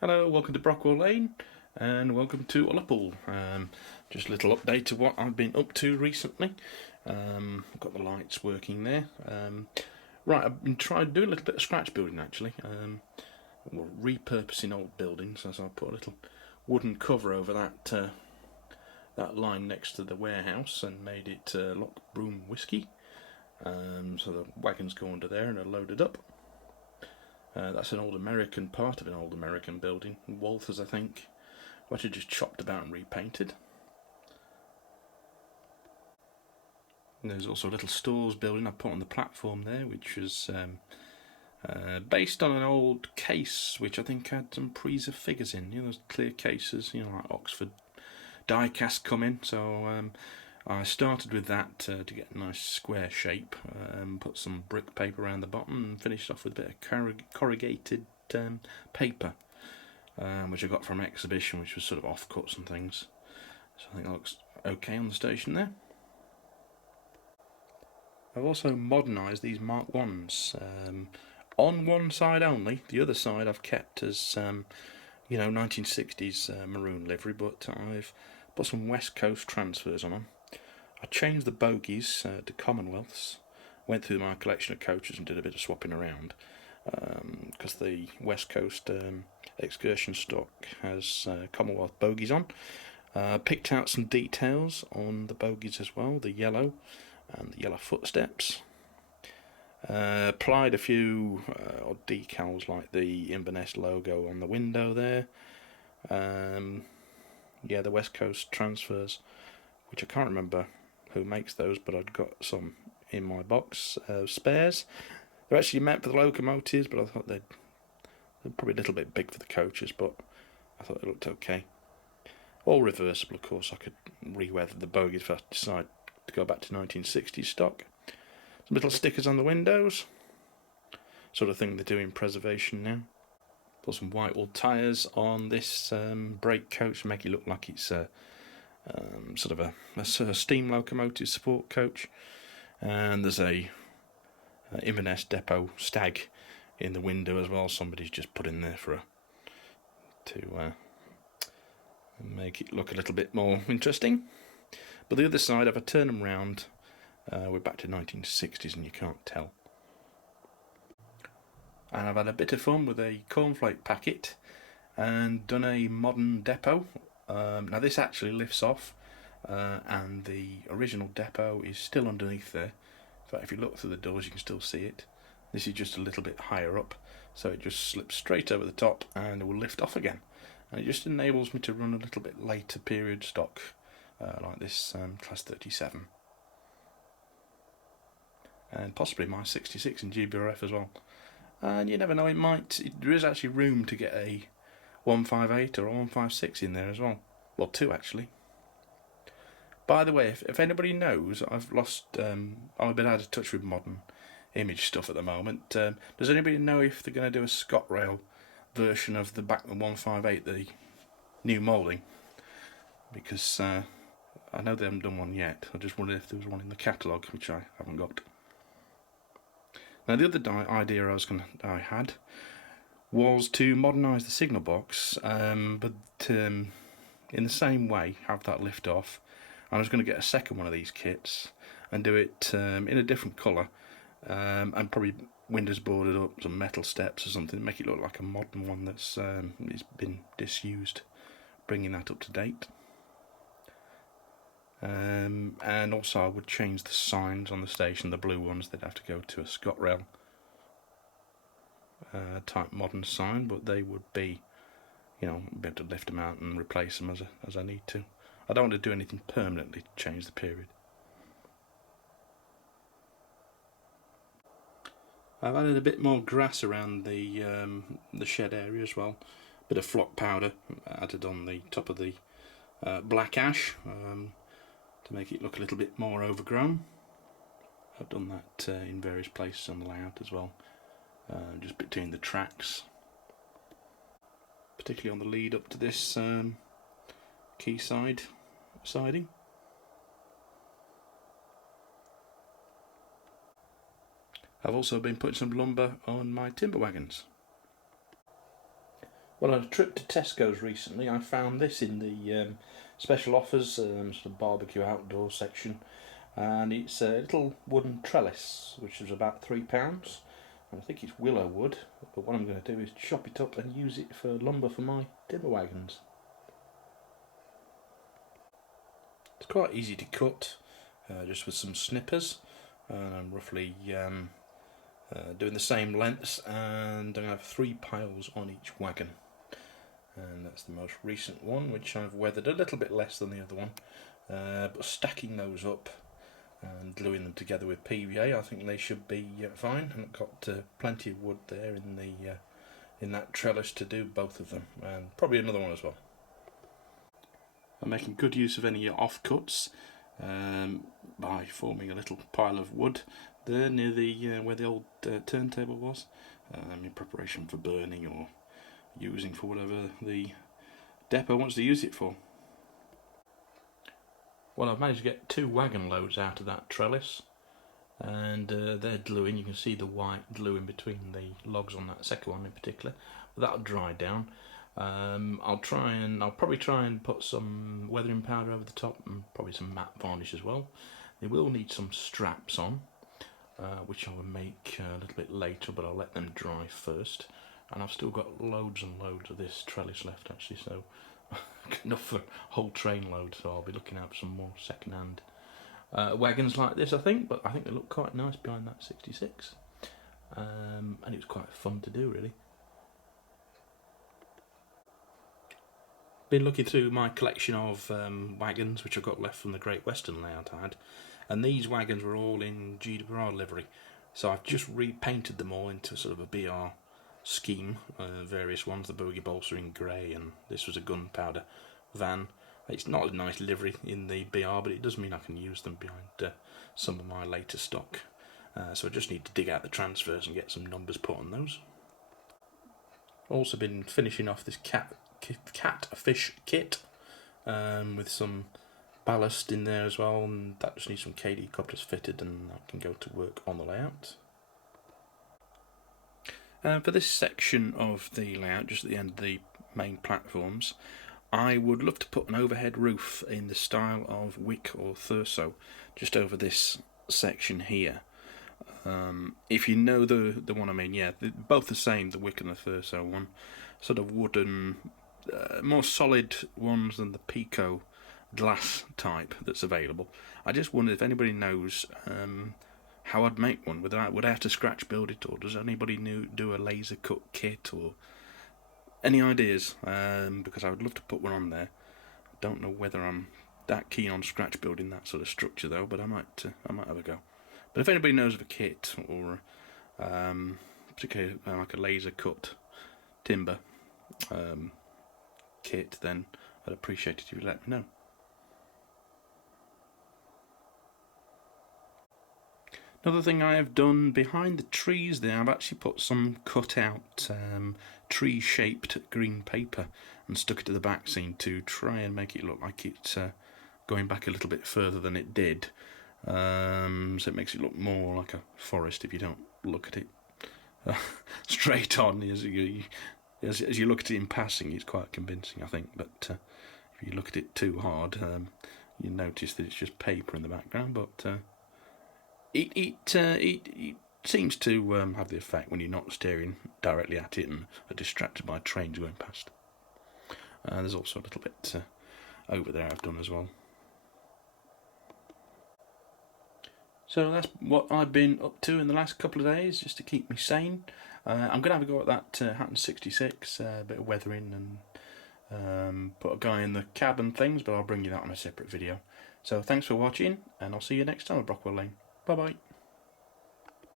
Hello, welcome to Brockwell Lane and welcome to Ullapool. Just a little update of what I've been up to recently. I've got the lights working there. Right, I've been trying to do a little bit of scratch building actually. Well, repurposing old buildings, as I put a little wooden cover over that line next to the warehouse and made it Lock Broom Whiskey. So the wagons go under there and are loaded up. That's an old American part of an old American building, Walthers I think, which are just chopped about and repainted. And there's also a little stores building I put on the platform there, which was based on an old case which I think had some Preza figures in, those clear cases, like Oxford die-cast come in. So I started with that to get a nice square shape, put some brick paper around the bottom and finished off with a bit of corrugated paper, which I got from an exhibition, which was sort of offcuts and things. So I think that looks okay on the station there. I've also modernised these Mark 1s on one side only. The other side I've kept as 1960s maroon livery, but I've put some West Coast transfers on them. I changed the bogies to Commonwealths, went through my collection of coaches and did a bit of swapping around, because the West Coast excursion stock has Commonwealth bogies on. Picked out some details on the bogies as well, the yellow and the yellow footsteps. Applied a few odd decals like the Inverness logo on the window there. The West Coast transfers, which I can't remember who makes those, but I'd got some in my box spares. They're actually meant for the locomotives, but I thought they're probably a little bit big for the coaches, but I thought they looked okay. All reversible, of course. I could re-weather the bogies if I decide to go back to 1960s stock. Some little stickers on the windows, sort of thing they do in preservation now. Put some white wool tyres on this brake coach to make it look like it's sort of a steam locomotive support coach. And there's a Inverness depot stag in the window as well. Somebody's just put in there to make it look a little bit more interesting. But the other side, if I turn them round, we're back to 1960s and you can't tell. And I've had a bit of fun with a cornflake packet and done a modern depot. Now this actually lifts off, and the original depot is still underneath there. In fact, if you look through the doors you can still see it. This is just a little bit higher up, so it just slips straight over the top and it will lift off again. And it just enables me to run a little bit later period stock, like this Class 37. And possibly my 66 in GBRF as well. And you never know, there is actually room to get a 158 or a 156 in there as well. Well, two actually. By the way, if anybody knows, I've a bit out of touch with modern image stuff at the moment. Does anybody know if they're going to do a ScotRail version of the Bachmann 158, the new moulding? Because I know they haven't done one yet. I just wondered if there was one in the catalogue, which I haven't got. Now the other idea I had was to modernise the signal box, but in the same way have that lift off. I was going to get a second one of these kits and do it in a different colour, and probably windows boarded up, some metal steps or something, make it look like a modern one that's been disused, bringing that up to date. And also I would change the signs on the station, the blue ones, they'd have to go to a ScotRail type modern sign, but they would be able to lift them out and replace them as I need to. I don't want to do anything permanently to change the period. I've added a bit more grass around the shed area as well. Bit of flock powder added on the top of the black ash to make it look a little bit more overgrown. I've done that in various places on the layout as well, just between the tracks, particularly on the lead up to this quayside siding. I've also been putting some lumber on my timber wagons. Well, on a trip to Tesco's recently, I found this in the special offers, sort of barbecue outdoor section, and it's a little wooden trellis, which is about £3. And I think it's willow wood, but what I'm going to do is chop it up and use it for lumber for my timber wagons. It's quite easy to cut, just with some snippers, and I'm roughly doing the same lengths, and I'm going to have 3 piles on each wagon. And that's the most recent one, which I've weathered a little bit less than the other one, but stacking those up and gluing them together with PVA, I think they should be fine. And I've got plenty of wood there in that trellis to do both of them, and probably another one as well. I'm making good use of any offcuts by forming a little pile of wood there near the where the old turntable was, in preparation for burning or using for whatever the depot wants to use it for. Well, I've managed to get 2 wagon loads out of that trellis, and they're gluing. You can see the white glue in between the logs on that second one in particular. But that'll dry down. I'll probably try and put some weathering powder over the top, and probably some matte varnish as well. They will need some straps on, which I will make a little bit later, but I'll let them dry first. And I've still got loads and loads of this trellis left, actually, so enough for a whole train load. So I'll be looking out for some more second-hand wagons like this, I think. But I think they look quite nice behind that 66, and it was quite fun to do, really. Been looking through my collection of wagons which I've got left from the Great Western layout I had, and these wagons were all in GWR livery, so I've just repainted them all into sort of a BR scheme, various ones. The bogie bolts are in grey, and this was a gunpowder van. It's not a nice livery in the BR, but it does mean I can use them behind some of my later stock, so I just need to dig out the transfers and get some numbers put on those. Also been finishing off this catfish kit with some ballast in there as well, and that just needs some KD copters fitted, and I can go to work on the layout. For this section of the layout, just at the end of the main platforms, I would love to put an overhead roof in the style of Wick or Thurso, just over this section here. If you know the one I mean, yeah, they're both the same, the Wick and the Thurso one. Sort of wooden, more solid ones than the Pico glass type that's available. I just wonder if anybody knows how I'd make one. Would I have to scratch build it, or does anybody do a laser cut kit, or any ideas? Because I would love to put one on there. I don't know whether I'm that keen on scratch building that sort of structure though, but I might have a go. But if anybody knows of a kit, or particularly like a laser cut timber kit, then I'd appreciate it if you let me know. Another thing I have done behind the trees there, I've actually put some cut out tree shaped green paper and stuck it to the back scene to try and make it look like it's going back a little bit further than it did, so it makes it look more like a forest if you don't look at it straight on. As you look at it in passing, it's quite convincing, I think, but if you look at it too hard, you notice that it's just paper in the background. But it seems to have the effect when you're not staring directly at it and are distracted by trains going past. There's also a little bit over there I've done as well. So that's what I've been up to in the last couple of days, just to keep me sane. I'm going to have a go at that Hatton 66, a bit of weathering, and put a guy in the cab and things, but I'll bring you that on a separate video. So thanks for watching, and I'll see you next time at Brockwell Lane. Bye bye.